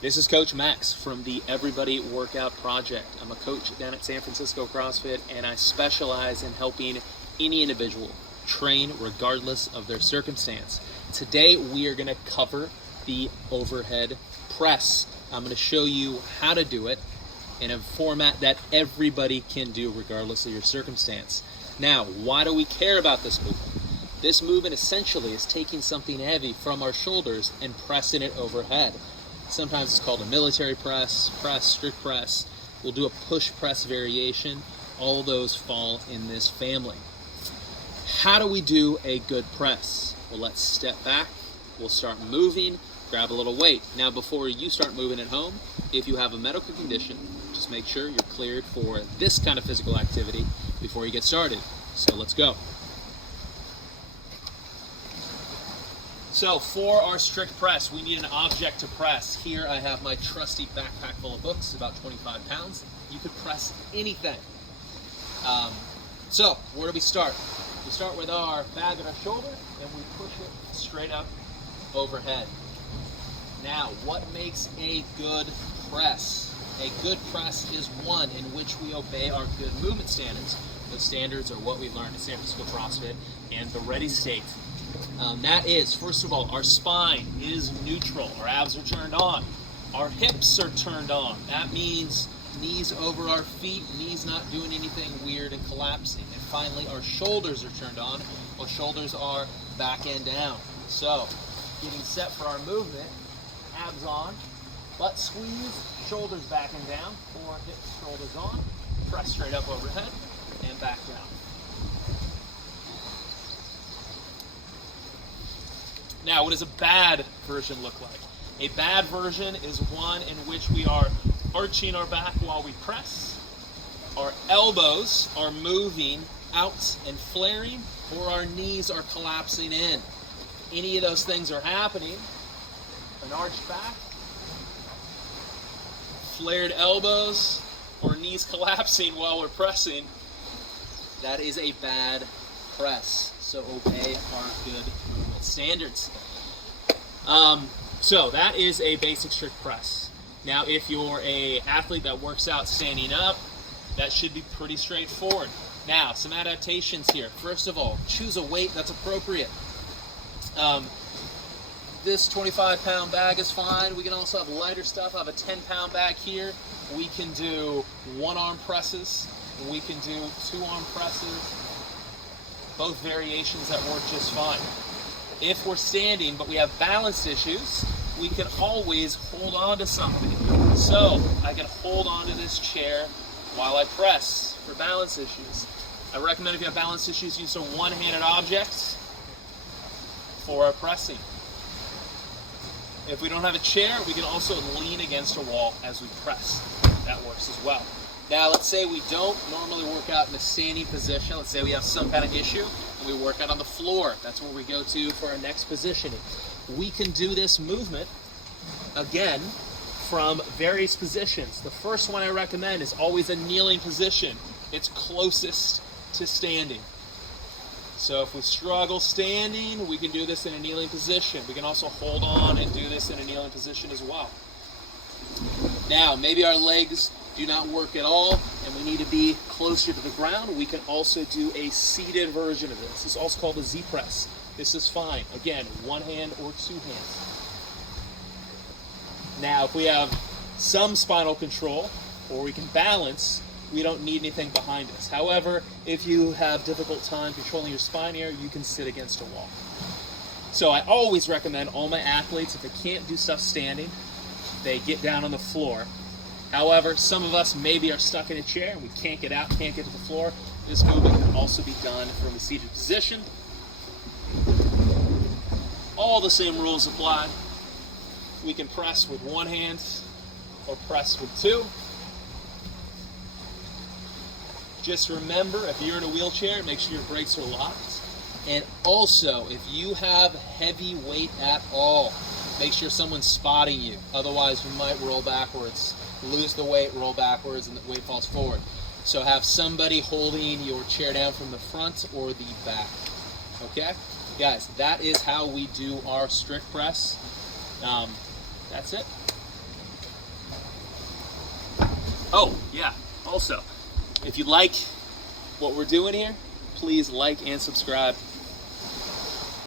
This is Coach Max from the Everybody Workout Project. I'm a coach down at San Francisco Crossfit, and I specialize in helping any individual train regardless of their circumstance. Today we are going to cover the overhead press. I'm going to show you how to do it in a format that everybody can do regardless of your circumstance. Now, why do we care about this movement? This movement essentially is taking something heavy from our shoulders and pressing it overhead. Sometimes it's called a military press, strict press. We'll do a push press variation. All those fall in this family. How do we do a good press? Well, let's step back. We'll start moving, grab a little weight. Now, before you start moving at home, if you have a medical condition, just make sure you're cleared for this kind of physical activity before you get started. So let's go. So for our strict press, we need an object to press. Here I have my trusty backpack full of books, about 25 pounds. You could press anything. So where do we start? We start with our bag on our shoulder and we push it straight up overhead. Now, what makes a good press? A good press is one in which we obey our good movement standards. Those standards are what we learned at San Francisco Crossfit and the Ready State. That is, first of all, our spine is neutral. Our abs are turned on. Our hips are turned on. That means knees over our feet, knees not doing anything weird and collapsing. And finally, our shoulders are turned on. Our shoulders are back and down. So, getting set for our movement, abs on, butt squeeze, shoulders back and down, core, hips, shoulders on, press straight up overhead, and back down. Now, what does a bad version look like? A bad version is one in which we are arching our back while we press, our elbows are moving out and flaring, or our knees are collapsing in. Any of those things are happening. An arched back, flared elbows, or knees collapsing while we're pressing, that is a bad press. So obey our good movement standards. So that is a basic strict press. Now, if you're an athlete that works out standing up, that should be pretty straightforward. Now, some adaptations here. First of all, choose a weight that's appropriate. This 25-pound bag is fine. We can also have lighter stuff. I have a 10-pound bag here. We can do one-arm presses. We can do two-arm presses. Both variations that work just fine. If we're standing but we have balance issues, we can always hold on to something. So I can hold on to this chair while I press for balance issues. I recommend if you have balance issues, use some one-handed objects for our pressing. If we don't have a chair, we can also lean against a wall as we press. That works as well. Now, let's say we don't normally work out in a standing position. Let's say we have some kind of issue and we work out on the floor. That's where we go to for our next positioning. We can do this movement, again, from various positions. The first one I recommend is always a kneeling position. It's closest to standing. So if we struggle standing, we can do this in a kneeling position. We can also hold on and do this in a kneeling position as well. Now, maybe our legs do not work at all, and we need to be closer to the ground. We can also do a seated version of this. This is also called a Z-press. This is fine. Again, one hand or two hands. Now, if we have some spinal control, or we can balance, we don't need anything behind us. However, if you have difficult time controlling your spine here, you can sit against a wall. So I always recommend all my athletes, if they can't do stuff standing, they get down on the floor. However, some of us maybe are stuck in a chair and we can't get out, can't get to the floor. This movement can also be done from a seated position. All the same rules apply. We can press with one hand or press with two. Just remember, if you're in a wheelchair, make sure your brakes are locked. And also, if you have heavy weight at all, make sure someone's spotting you. Otherwise, you might roll backwards. Lose the weight, roll backwards, and the weight falls forward. So have somebody holding your chair down from the front or the back. Okay? Guys, that is how we do our strict press. That's it. Oh, yeah, also, if you like what we're doing here, please like and subscribe.